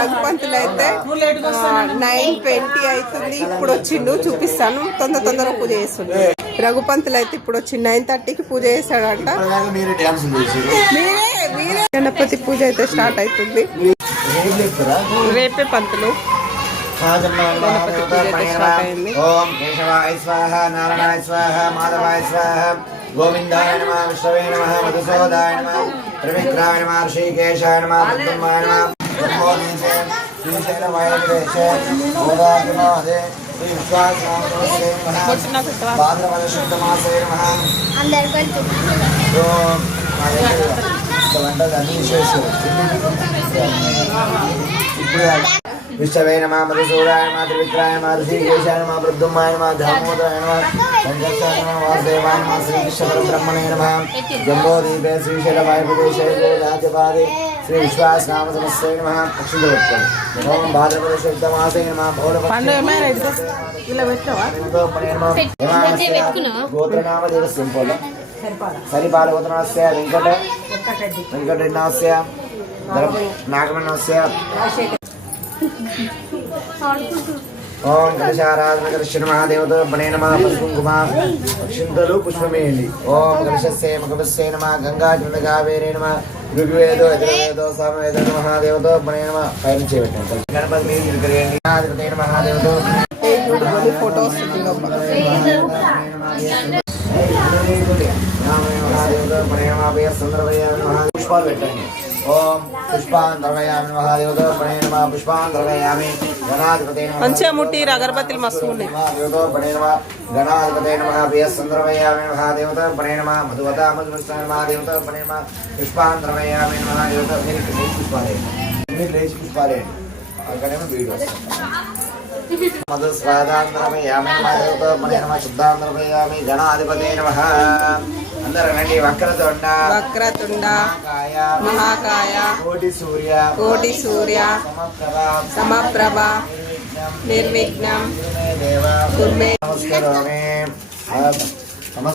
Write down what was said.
రఘుపంతులు అయితే 9:20 అవుతుంది. ఇప్పుడు వచ్చిండు, చూపిస్తాను. తొందరగా పూజ చేస్తుండే. రఘుపంతులు అయితే ఇప్పుడు వచ్చి 9:30కి పూజ చేస్తాడంట. మీరే గణపతి పూజ అయితే స్టార్ట్ అవుతుంది. రేపే పంతులు గణపతి పూజ అయితే స్టార్ట్ అయింది. ఓం కేశవాయ స్వాహ, నారాయణాయ స్వాహ, మాధవాయ స్వాహ, గోవిందాయ నమః, విష్ణవే నమః, మధుసూదాయ నమః, త్రివిక్రమాయ నమః, ఋషికేశాయ నమః, పద్మాయ నమః, బ్రహ్మోదీశే శ్రీశైలమాయ దేశే గోదావరిమాదే శ్రీ విశ్వాసనామస్తే నమః, భాద్రపద శుద్ధ మాసే నమః. ఓం విష్ణవే నమః, మధుసూదాయ నమః, త్రివిక్రమాయ నమః, ఋషికేశాయ నమః, పద్మాయ నమః, దామోదరాయ నమః, సంకర్షాయ నమః, వాసుదేవాయ నమః, శ్రీకృష్ణ పరబ్రహ్మణే నమః. జంబోదీపే శ్రీశైలమాయ ప్రదేశే రాజ్యపాదే శ్రీ విశ్వాసనామ సమస్తే నమః. అక్షింతవత్వం. ఓం భాద్రపద శుద్ధ మాసే నమః, గోత్రనామ దేవస్యం పోల సరిపాల గోత్రనామస్య వెంకటరెడ్డి నామస్య నాగమన్నస్య. ఓం కలశారాధన కృష్ణ మహాదేవతో బణే నమః, కుంకుమ అక్షింతలు పుష్పమేయండి. ఓం కలశస్య మకవస్య నమః, గంగా కావేరే నమః, ఋగ్వేదో యజుర్వేదో సామవేదో మహాదేవతో బణే నమః. పైన చేయబెట్టండి. గణపతి మీద తిరిగేయండి. మహాదేవతో ఫోటోస్ పుష్పాలు పెట్టండి. ఓం పుష్పాన్ ద్రవయామి మహాదేవతో ప్రణే నమః, పుష్పాన్ ద్రవయామి. గణాధిపతే నమః, మంచిగా ముట్టిరు, అగరబత్తులు మస్తు ఉన్నాయి. మహాదేవతో ప్రణే నమః, గణాధిపతే నమః, సంద్రవయామి మహాదేవతో ప్రణే నమః, మధువతా మధుమస్తాయ మహాదేవతో ప్రణే నమః, పుష్పాన్ ద్రవయామి మహాదేవతో. మీరు పుష్పాలే, మీరు లేచి పుష్పాలే. అక్కడేమో వీడియో మధుస్వాదాంధ్రమయామి మహాదేవతో ప్రణే నమః, శుద్ధాంధ్రమయామి. గణాధిపతే నమః. అందరూ రండి. వక్రతుండ మహాకాయ కోటి సూర్య సమప్రభ నిర్విఘ్నం కుర్మే. నమస్కారం.